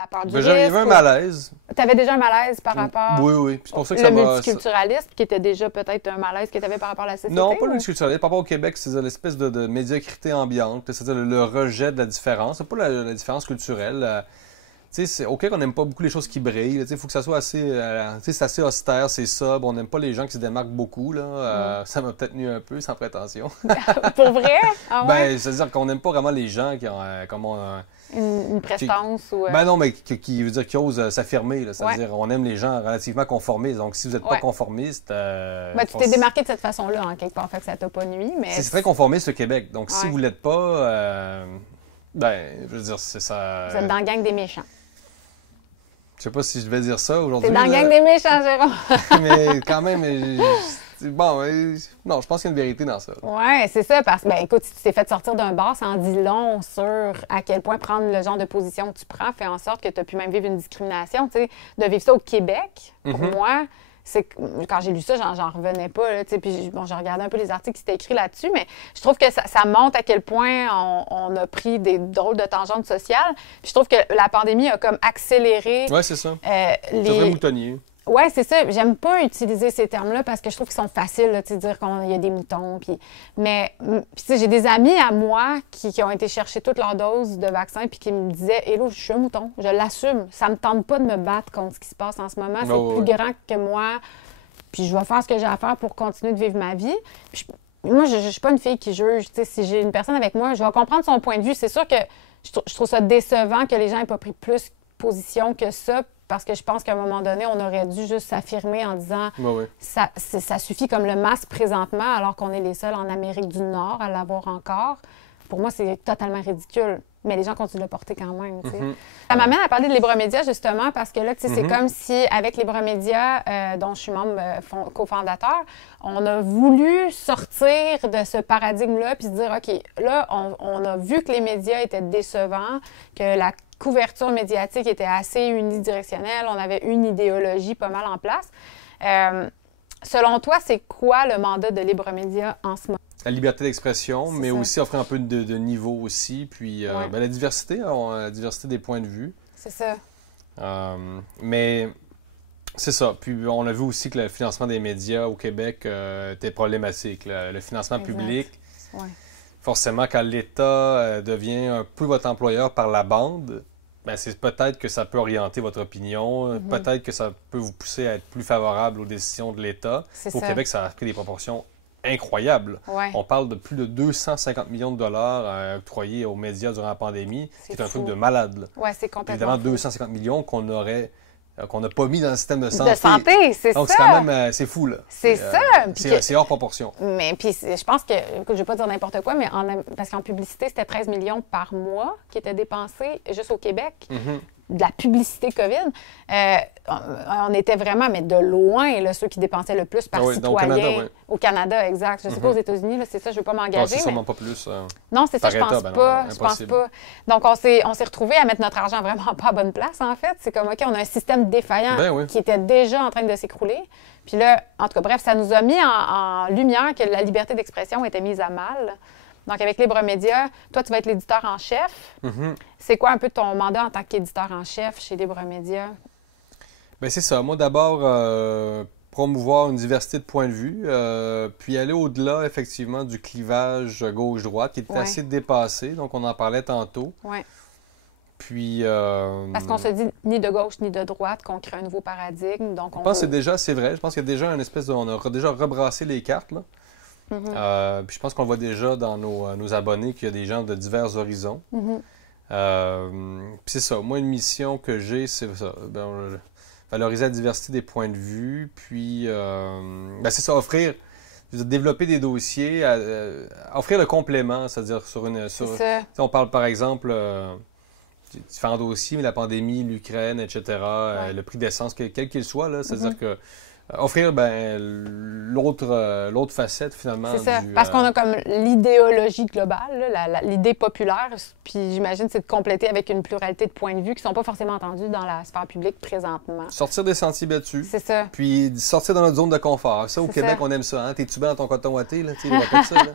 La peur du Ben, il y avait un risque. malaise. Tu avais déjà un malaise par rapport Oui, oui. Puis c'est pour ça que le ça m'a. multiculturalisme, qui était déjà peut-être un malaise que tu avais par rapport à la société? Non, pas le ou- multiculturalisme. Par rapport au Québec, c'est l'espèce de médiocrité ambiante, c'est-à-dire le rejet de la différence. C'est pas la différence culturelle. Tu sais, c'est OK qu'on n'aime pas beaucoup les choses qui brillent. Il faut que ça soit assez, tu sais, c'est assez austère, c'est sobre. On n'aime pas les gens qui se démarquent beaucoup. Là. Ça m'a peut-être nu un peu, sans prétention. Pour vrai? Ah ouais? Ben, c'est-à-dire qu'on n'aime pas vraiment les gens qui ont, Une prestance ou... Ben non, mais qui veut dire qui osent s'affirmer. Là. C'est-à-dire, Ouais. on aime les gens relativement conformistes. Donc, si vous n'êtes pas Ouais. conformiste... Ben, tu t'es démarqué de cette façon-là, en quelque part, fait que ça t'a pas nuit, mais... C'est très conformiste, le Québec. Donc, si Ouais. vous ne l'êtes pas, ben, je veux dire, c'est ça... Vous êtes dans la gang des méchants. Je sais pas si je vais dire ça aujourd'hui. T'es dans la là. gang des méchants, Jérôme. Mais quand même, bon, non, je pense qu'il y a une vérité dans ça. Ouais, c'est ça, parce que, ben, écoute, si tu t'es fait sortir d'un bar, ça en dit long sur à quel point prendre le genre de position que tu prends fait en sorte que tu as pu même vivre une discrimination. Tu sais, de vivre ça au Québec, pour moi, c'est que quand j'ai lu ça, j'en revenais pas. Là, tu sais, puis bon, j'ai regardé un peu les articles qui étaient écrits là-dessus, mais je trouve que ça montre à quel point on a pris des drôles de tangentes sociales. Puis je trouve que la pandémie a comme accéléré Ouais, c'est ça. C'est très les... moutonnier. Oui, c'est ça. J'aime pas utiliser ces termes-là parce que je trouve qu'ils sont faciles, là, tu sais, dire qu'il y a des moutons. Puis... Mais puis, tu sais, j'ai des amis à moi qui ont été chercher toutes leurs doses de vaccin puis qui me disaient « Hello, je suis un mouton. Je l'assume. Ça me tente pas de me battre contre ce qui se passe en ce moment. C'est Oh, plus grand que moi. Puis je vais faire ce que j'ai à faire pour continuer de vivre ma vie. » Moi, je suis pas une fille qui juge. Tu sais, si j'ai une personne avec moi, je vais comprendre son point de vue. C'est sûr que je trouve ça décevant que les gens n'aient pas pris plus position que ça, parce que je pense qu'à un moment donné, on aurait dû juste s'affirmer en disant Ouais. ça suffit comme le masque présentement, alors qu'on est les seuls en Amérique du Nord à l'avoir encore. Pour moi, c'est totalement ridicule. Mais les gens continuent de le porter quand même. Tu sais. Ça m'amène à parler de Libre Média, justement, parce que là, tu sais, c'est comme si, avec Libre Média, dont je suis membre cofondateur, on a voulu sortir de ce paradigme-là puis se dire, OK, là, on a vu que les médias étaient décevants, que la couverture médiatique était assez unidirectionnelle, on avait une idéologie pas mal en place. Selon toi, c'est quoi le mandat de Libre Média en ce moment? La liberté d'expression, mais ça. aussi offrir un peu de niveau aussi. Puis ben, la diversité des points de vue. C'est ça. Mais c'est ça. Puis on a vu aussi que le financement des médias au Québec était problématique. Le financement public, forcément, quand l'État devient un peu votre employeur par la bande, ben, c'est peut-être que ça peut orienter votre opinion, peut-être que ça peut vous pousser à être plus favorable aux décisions de l'État. Au Québec, ça a pris des proportions incroyables. Ouais. On parle de plus de 250 millions de dollars octroyés aux médias durant la pandémie. C'est un truc de malade. Oui, c'est complètement évidemment, fou. 250 millions qu'on n'a pas mis dans le système de santé. De santé, c'est ça. Donc, c'est quand même, c'est fou, là. C'est ça. C'est hors proportion. Mais puis, je pense que, écoute, je ne vais pas dire n'importe quoi, mais parce qu'en publicité, c'était 13 millions par mois qui étaient dépensés juste au Québec. De la publicité COVID. On était vraiment, mais de loin, là, ceux qui dépensaient le plus par citoyen. Au Canada, Au Canada, exact. Je ne sais pas aux États-Unis, là, c'est ça, je ne veux pas m'engager. C'est sûrement pas plus. Non, c'est ça, je pense État, pas. non, je pense pas. Donc, on s'est retrouvés à mettre notre argent vraiment pas à bonne place, en fait. C'est comme, OK, on a un système défaillant qui était déjà en train de s'écrouler. Puis là, en tout cas, bref, ça nous a mis en lumière que la liberté d'expression était mise à mal. Donc, avec Libre Média, toi, tu vas être l'éditeur en chef. C'est quoi un peu ton mandat en tant qu'éditeur en chef chez Libre Média? Bien, c'est ça. Moi, d'abord, promouvoir une diversité de points de vue, puis aller au-delà, effectivement, du clivage gauche-droite qui était assez dépassé. Donc, on en parlait tantôt. Oui. Puis... Parce qu'on se dit ni de gauche ni de droite, qu'on crée un nouveau paradigme. Donc je pense que c'est déjà assez vrai. Je pense qu'il y a déjà une espèce de... On a déjà rebrassé les cartes, là. Puis je pense qu'on le voit déjà dans nos abonnés qu'il y a des gens de divers horizons. Puis c'est ça. Moi, une mission que j'ai, c'est ça. Valoriser la diversité des points de vue. Puis c'est ça, développer des dossiers, offrir le complément, c'est-à-dire on parle par exemple différents dossiers, mais la pandémie, l'Ukraine, etc., le prix d'essence, quel qu'il soit, là, c'est-à-dire que offrir l'autre facette, finalement. C'est ça, parce qu'on a comme l'idéologie globale, l'idée populaire, puis j'imagine c'est de compléter avec une pluralité de points de vue qui ne sont pas forcément entendus dans la sphère publique présentement. Sortir des sentiers battus. C'est ça. Puis sortir dans notre zone de confort. Ça, au Québec, on aime ça. Hein? T'es-tu bien dans ton coton ouaté, là? Tu sais, ça, là.